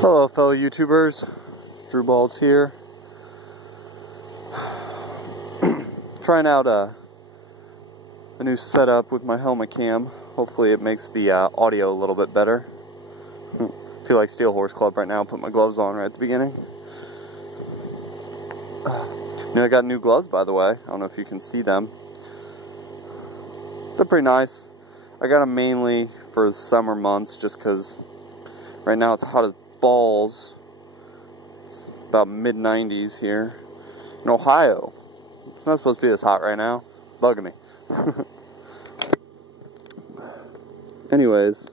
Hello fellow YouTubers, Drew Balls here. Trying out a new setup with my helmet cam. Hopefully it makes the audio a little bit better. I feel like Steelhorseclub right now, put my gloves on right at the beginning. I got new gloves, by the way. I don't know if you can see them. They're pretty nice. I got them mainly for the summer months just because right now it's hot as balls. It's about mid-90s here in Ohio. It's not supposed to be this hot right now. It's bugging me. Anyways,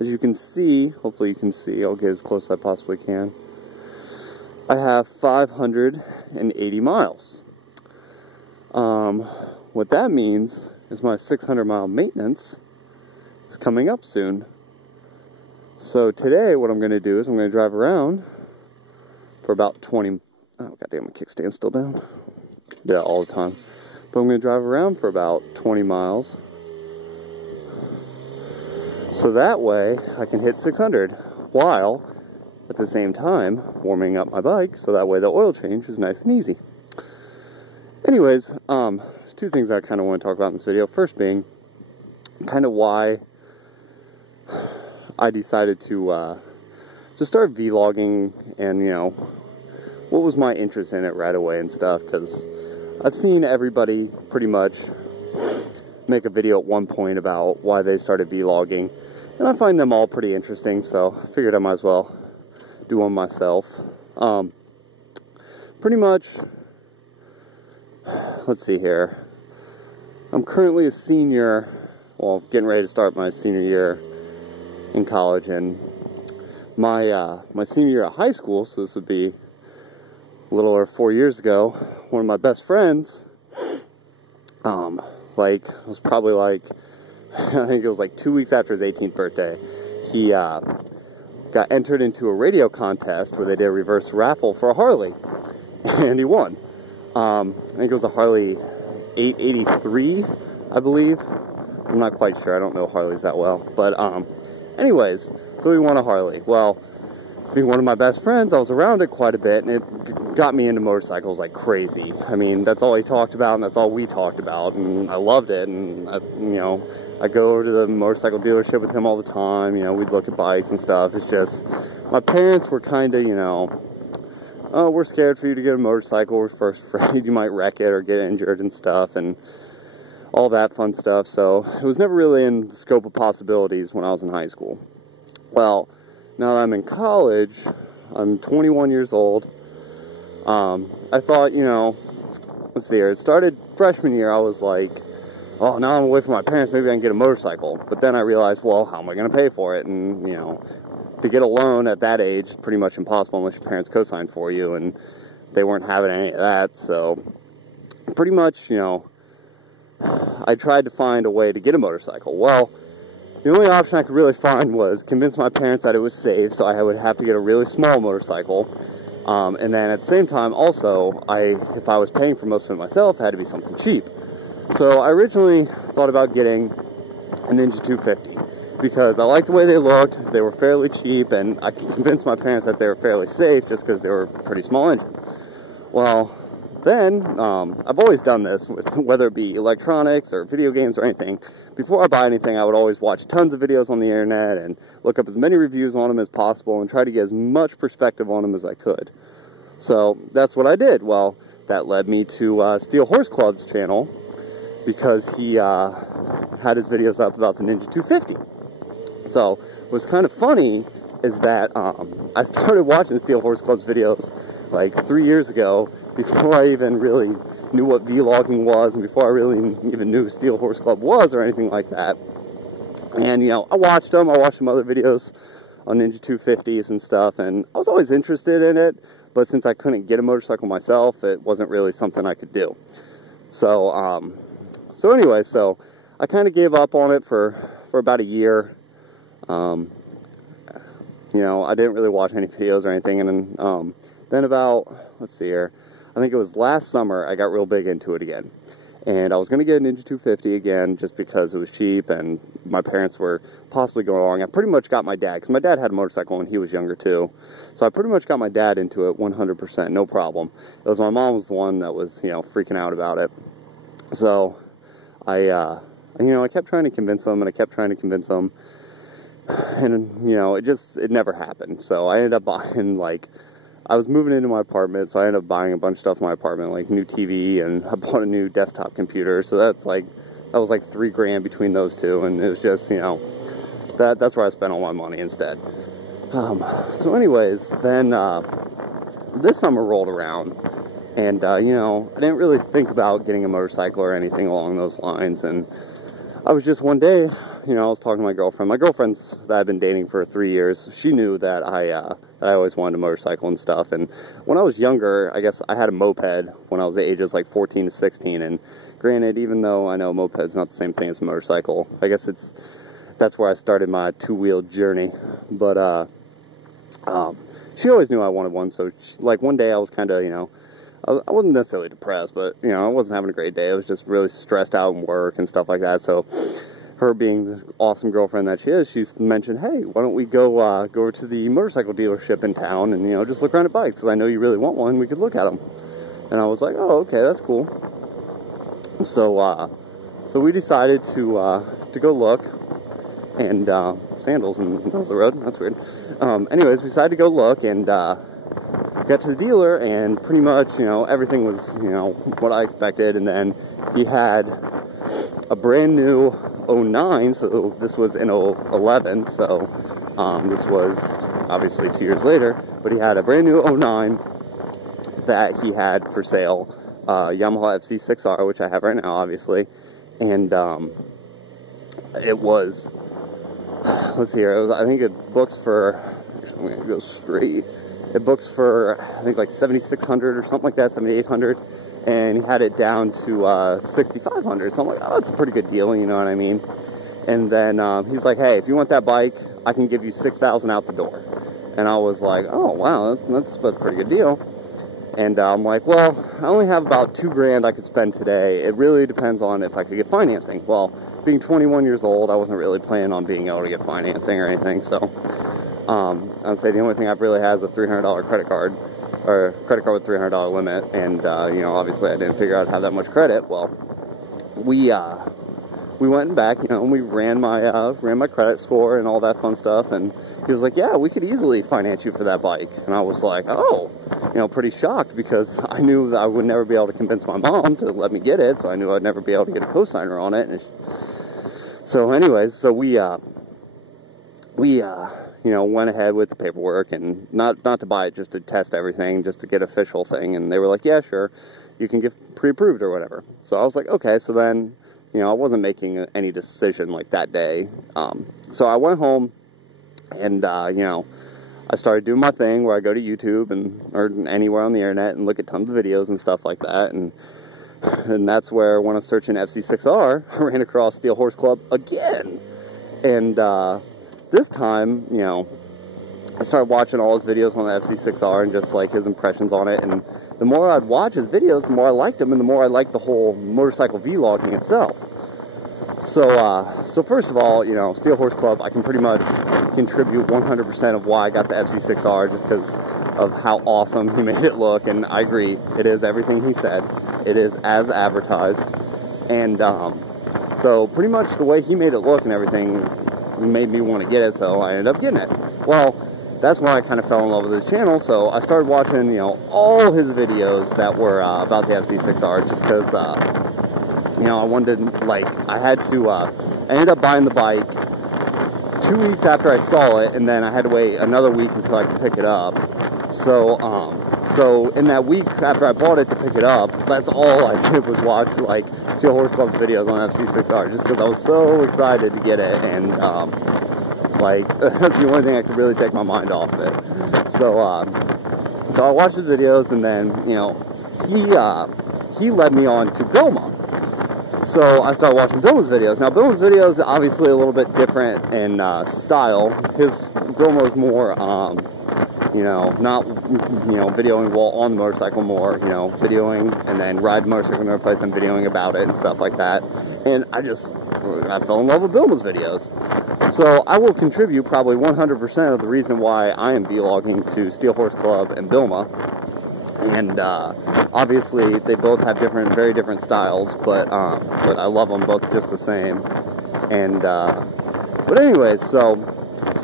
as you can see, hopefully you can see, I'll get as close as I possibly can. I have 580 miles. What that means is my 600-mile maintenance is coming up soon. So today, what I'm going to do is I'm going to drive around for about 20... Oh, goddamn, my kickstand's still down. Do that all the time. But I'm going to drive around for about 20 miles. So that way, I can hit 600 while, at the same time, warming up my bike, so that way the oil change is nice and easy. Anyways, there's two things I kind of want to talk about in this video. First being, kind of why I decided to start vlogging, and what was my interest in it right away and stuff, because I've seen everybody pretty much make a video at one point about why they started vlogging, and I find them all pretty interesting, so I figured I might as well do one myself. Pretty much, let's see here, I'm currently a senior, well, getting ready to start my senior year in college, and my senior year at high school, so this would be a little over 4 years ago, one of my best friends, it was probably like, I think it was like 2 weeks after his 18th birthday, he got entered into a radio contest where they did a reverse raffle for a Harley, and he won. I think it was a Harley 883, I believe. I'm not quite sure, I don't know Harleys that well, but anyways, so he won a Harley. Well, being one of my best friends, I was around it quite a bit, and it got me into motorcycles like crazy. I mean, that's all he talked about, and that's all we talked about, and I loved it, and I go over to the motorcycle dealership with him all the time, we'd look at bikes and stuff. It's just, my parents were kind of, oh, we're scared for you to get a motorcycle, we're first afraid you might wreck it or get injured and stuff, and all that fun stuff, so it was never really in the scope of possibilities when I was in high school. Well, now that I'm in college, I'm 21 years old, I thought, let's see here, it started freshman year, I was like, oh, now I'm away from my parents, maybe I can get a motorcycle, but then I realized, well, how am I going to pay for it, and, to get a loan at that age is pretty much impossible unless your parents co-sign for you, and they weren't having any of that, so pretty much, I tried to find a way to get a motorcycle. Well, the only option I could really find was convince my parents that it was safe, so I would have to get a really small motorcycle. And then at the same time, also, if I was paying for most of it myself, it had to be something cheap. So I originally thought about getting a Ninja 250 because I liked the way they looked, they were fairly cheap, and I convinced my parents that they were fairly safe just because they were a pretty small engine. Well, then, I've always done this, whether it be electronics or video games or anything. Before I buy anything, I would always watch tons of videos on the internet and look up as many reviews on them as possible and try to get as much perspective on them as I could. So, that's what I did. Well, that led me to Steelhorseclub's channel because he had his videos up about the Ninja 250. So, what's kind of funny is that I started watching Steelhorseclub's videos like 3 years ago, before I even really knew what vlogging was, and before I really even knew who Steelhorseclub was or anything like that. And, I watched some other videos on Ninja 250s and stuff, and I was always interested in it, but since I couldn't get a motorcycle myself, it wasn't really something I could do. So, anyway, I kind of gave up on it for about a year. I didn't really watch any videos or anything, and then about, let's see here, I think it was last summer I got real big into it again. And I was going to get a Ninja 250 again just because it was cheap and my parents were possibly going along. I pretty much got my dad, because my dad had a motorcycle when he was younger too. So I pretty much got my dad into it 100%, no problem. It was my mom was the one that was, freaking out about it. So I kept trying to convince him, and I kept trying to convince him. And, it never happened. So I ended up buying, I was moving into my apartment, so I ended up buying a bunch of stuff in my apartment, like new TV, and I bought a new desktop computer. So that was like $3,000 between those two, and it was just, that's where I spent all my money instead. So anyways, then this summer rolled around, and I didn't really think about getting a motorcycle or anything along those lines, and I was just one day, I was talking to my girlfriend. My girlfriend's that I've been dating for 3 years. She knew that I always wanted a motorcycle and stuff. And when I was younger, I guess I had a moped when I was the ages like 14 to 16. And granted, even though I know a moped's not the same thing as a motorcycle, I guess that's where I started my two-wheel journey. But she always knew I wanted one. So one day I was kind of, I wasn't necessarily depressed, but I wasn't having a great day. I was just really stressed out in work and stuff like that. So her being the awesome girlfriend that she is, she's mentioned, hey, why don't we go over to the motorcycle dealership in town and, just look around at bikes, because I know you really want one, we could look at them. And I was like, oh, okay, that's cool. So we decided to go look, and sandals in the middle of the road, that's weird. Anyways, we decided to go look, and got to the dealer, and pretty much, everything was, what I expected, and then he had a brand new 09, so this was in 11, so this was obviously 2 years later, but he had a brand new 09 that he had for sale, Yamaha FC6R, which I have right now, obviously, and it was, let's see here, I think it books for, I'm going to go straight, it books for, I think like 7,600 or something like that, 7,800, and he had it down to 6,500. So I'm like, oh, that's a pretty good deal, you know what I mean? And then he's like, hey, if you want that bike, I can give you 6,000 out the door. And I was like, oh wow, that's a pretty good deal. And I'm like, well, I only have about $2,000 I could spend today. It really depends on if I could get financing. Well, being 21 years old, I wasn't really planning on being able to get financing or anything. So I'd say the only thing I've really had is a $300 credit card. Or a credit card with $300 limit, and obviously I didn't figure out how that much credit. Well, we went back, and we ran my credit score and all that fun stuff, and he was like, yeah, we could easily finance you for that bike. And I was like, oh, pretty shocked, because I knew that I would never be able to convince my mom to let me get it, so I knew I'd never be able to get a cosigner on it. And so anyways, so we went ahead with the paperwork, and not to buy it, just to test everything, just to get official thing. And they were like, yeah, sure, you can get pre-approved or whatever. So I was like, okay. So then, I wasn't making any decision like that day. So I went home, and I started doing my thing where I go to YouTube or anywhere on the internet and look at tons of videos and stuff like that. And that's where, when I was searching FC6R, I ran across Steelhorseclub again. And this time, I started watching all his videos on the FC6R and just his impressions on it. And the more I'd watch his videos, the more I liked him, and the more I liked the whole motorcycle vlogging itself. So first of all, Steelhorseclub, I can pretty much contribute 100% of why I got the FC6R, just because of how awesome he made it look. And I agree, it is everything he said. It is as advertised. And so pretty much the way he made it look and everything made me want to get it, so I ended up getting it. Well, that's when I kind of fell in love with his channel, so I started watching, all his videos that were about the FC6R, just because, I wanted, I ended up buying the bike 2 weeks after I saw it, and then I had to wait another week until I could pick it up. So in that week after I bought it to pick it up, that's all I did was watch Steelhorseclub's videos on FC6R, just because I was so excited to get it, and that's the only thing I could really take my mind off of it. So I watched the videos, and then he led me on to Billmaa. So I started watching Billmaa's videos. Now Billmaa's videos are obviously a little bit different in style. Billmaa is more you know, not, you know, videoing while on the motorcycle, more, you know, videoing and then ride the motorcycle to another place and videoing about it and stuff like that. And I fell in love with Billmaa's videos. So I will contribute probably 100% of the reason why I am vlogging to Steelhorseclub and Billmaa. And obviously they both have very different styles, but I love them both just the same. And but anyways, so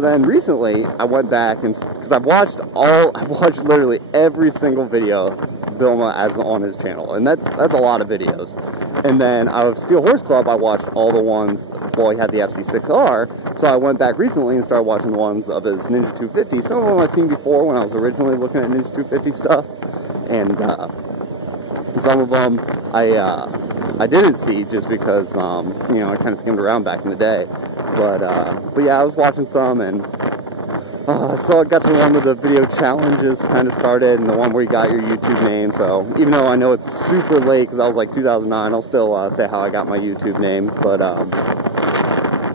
then recently I went back and because I've watched literally every single video Billmaa has on his channel, and that's a lot of videos. And then out of Steelhorseclub, I watched all the ones while he had the FC6R. So I went back recently and started watching the ones of his Ninja 250. Some of them I've seen before when I was originally looking at Ninja 250 stuff, and some of them I didn't see just because you know, I kind of skimmed around back in the day. But yeah, I was watching some, and so I got to one where the video challenges kind of started, and the one where you got your YouTube name. So even though I know it's super late because I was like 2009, I'll still say how I got my YouTube name. But I'll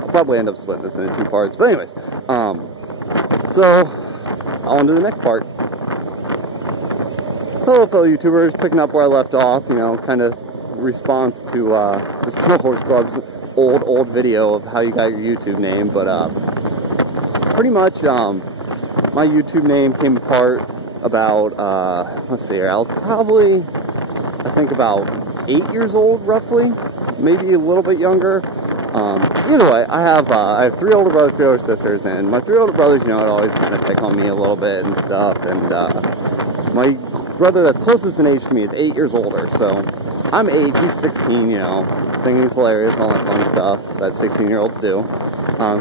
probably end up splitting this into 2 parts. But anyways, so on to the next part. Hello, fellow YouTubers, picking up where I left off. You know, kind of response to the Steelhorseclub's old video of how you got your YouTube name. But pretty much my YouTube name came apart about let's see here, I was probably, I think, about 8 years old roughly, maybe a little bit younger. Either way, I have 3 older brothers, 2 older sisters, and my 3 older brothers, you know, would always kind of pick on me a little bit and stuff. And my brother that's closest in age to me is 8 years older, so I'm 8, he's 16, you know, thinking he's hilarious and all that fun stuff that 16-year-olds do.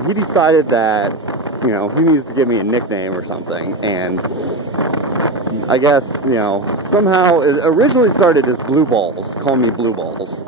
He decided that, you know, he needs to give me a nickname or something, and I guess, you know, somehow it originally started as Blue Balls, call me Blue Balls,